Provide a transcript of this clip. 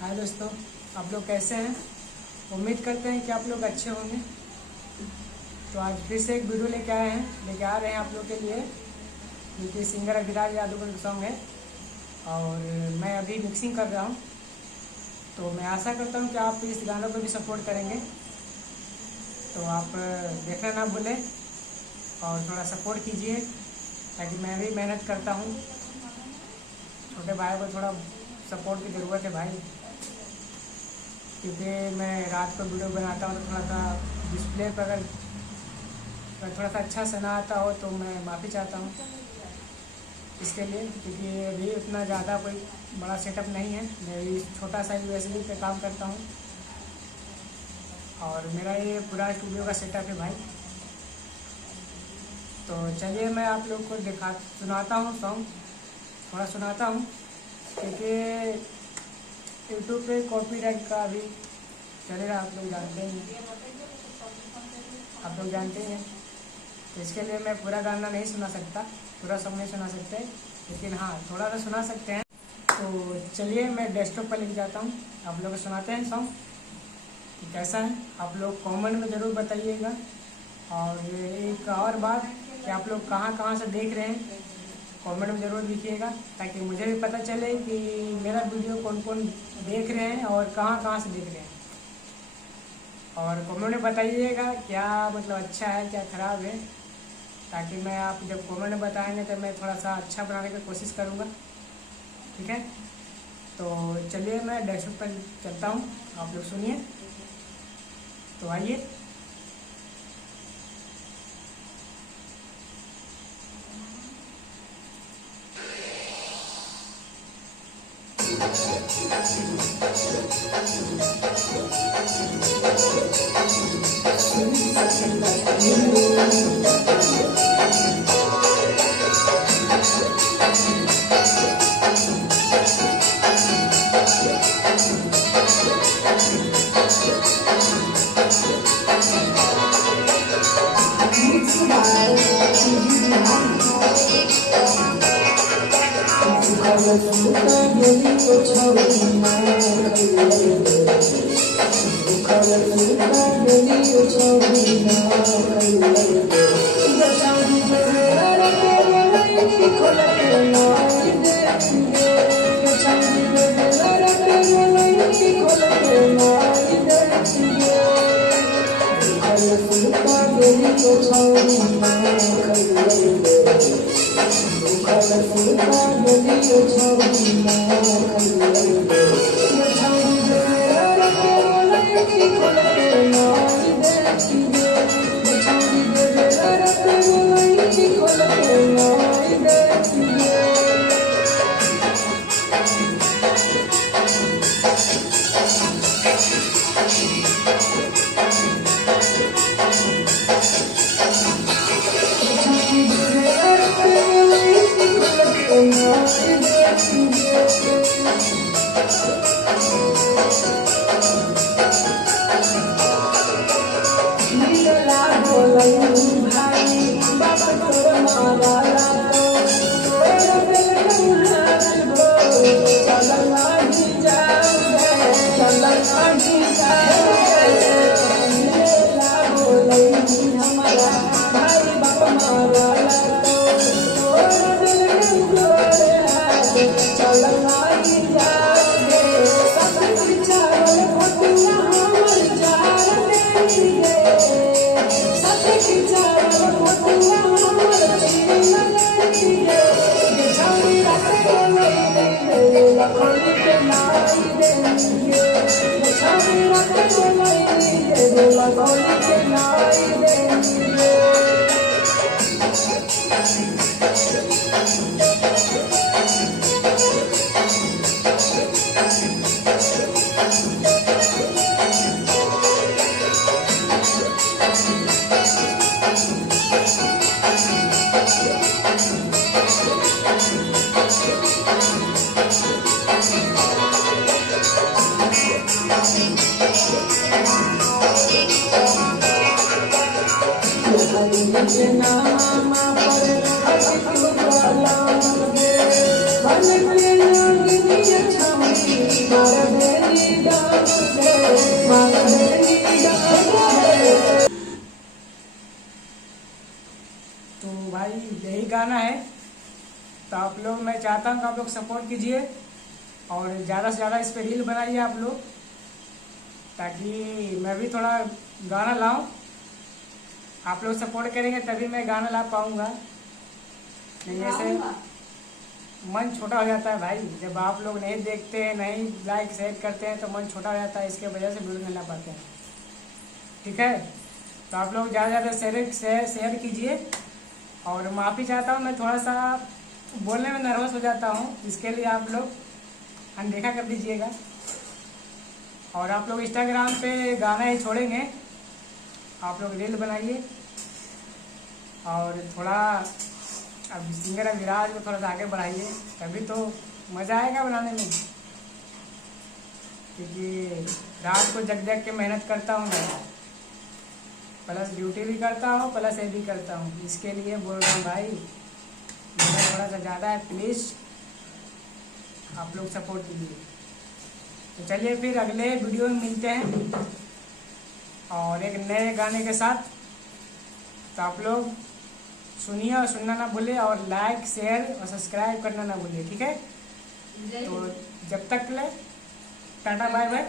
हाय दोस्तों, आप लोग कैसे हैं। उम्मीद करते हैं कि आप लोग अच्छे होंगे। तो आज फिर से एक वीडियो लेके आ रहे हैं आप लोग के लिए, क्योंकि सिंगर अभिराज यादव का सॉन्ग है और मैं अभी मिक्सिंग कर रहा हूँ। तो मैं आशा करता हूँ कि आप इस गानों को भी सपोर्ट करेंगे। तो आप देखना ना भूलें और थोड़ा सपोर्ट कीजिए, ताकि मैं भी मेहनत करता हूँ। छोटे भाई को थोड़ा सपोर्ट की ज़रूरत है भाई, क्योंकि मैं रात को वीडियो बनाता हूँ तो थोड़ा सा डिस्प्ले पर अगर थोड़ा सा अच्छा से ना आता हो तो मैं माफ़ी चाहता हूँ इसके लिए, क्योंकि अभी उतना ज़्यादा कोई बड़ा सेटअप नहीं है। मैं भी छोटा सा USB पे काम करता हूँ और मेरा ये पूरा स्टूडियो का सेटअप है भाई। तो चलिए मैं आप लोग को सुनाता हूँ सॉन्ग, थोड़ा सुनाता हूँ, क्योंकि यूट्यूब पे कॉपीराइट का भी चलेगा, आप लोग जानते ही हैं। तो इसके लिए मैं पूरा गाना नहीं सुना सकता, पूरा सॉन्ग नहीं सुना सकते, लेकिन हाँ थोड़ा सा सुना सकते हैं। तो चलिए मैं डेस्कटॉप पर लेके जाता हूँ, आप लोग को सुनाते हैं सॉन्ग कि कैसा है। आप लोग कमेंट में ज़रूर बताइएगा। और एक और बात कि आप लोग कहाँ से देख रहे हैं, कमेंट में ज़रूर लिखिएगा, ताकि मुझे भी पता चले कि मेरा वीडियो कौन कौन देख रहे हैं और कहाँ से देख रहे हैं। और कमेंट में बताइएगा क्या मतलब अच्छा है क्या ख़राब है, ताकि मैं आप जब कमेंट में बताएंगे तो मैं थोड़ा सा अच्छा बनाने की कोशिश करूँगा। ठीक है, तो चलिए मैं डेस्कटॉप पर चलता हूँ, आप लोग सुनिए। तो आइए। Bye. तो आप लोग, मैं चाहता हूँ कि आप लोग सपोर्ट कीजिए और ज़्यादा से ज़्यादा इस पर रील बनाइए आप लोग, ताकि मैं भी थोड़ा गाना लाऊं। आप लोग सपोर्ट करेंगे तभी मैं गाना ला पाऊंगा, नहीं ऐसे मन छोटा हो जाता है भाई। जब आप लोग नहीं देखते हैं, नहीं लाइक शेयर करते हैं तो मन छोटा हो जाता है, इसके वजह से वीडियो नहीं ला पाते हैं। ठीक है, तो आप लोग ज़्यादा से ज़्यादा शेयर कीजिए। और माफ़ी चाहता हूँ, मैं थोड़ा सा बोलने में नर्वस हो जाता हूँ, इसके लिए आप लोग अनदेखा कर दीजिएगा। और आप लोग इंस्टाग्राम पे गाना ही छोड़ेंगे, आप लोग रील बनाइए। और थोड़ा अब सिंगर अविराज को थोड़ा सा आगे बढ़ाइए, तभी तो मज़ा आएगा बनाने में। क्योंकि रात को जग जग के मेहनत करता हूँ मैं, प्लस ड्यूटी भी करता हूँ, प्लस ये भी करता हूँ। इसके लिए बोल रहा हूँ भाई, मेरा थोड़ा सा ज़्यादा है, प्लीज़ आप लोग सपोर्ट कीजिए। तो चलिए फिर अगले वीडियो में मिलते हैं और एक नए गाने के साथ। तो आप लोग सुनिए और सुनना ना भूलिए, और लाइक शेयर और सब्सक्राइब करना ना भूलिए। ठीक है, तो जब तक ले टाटा बाय बाय।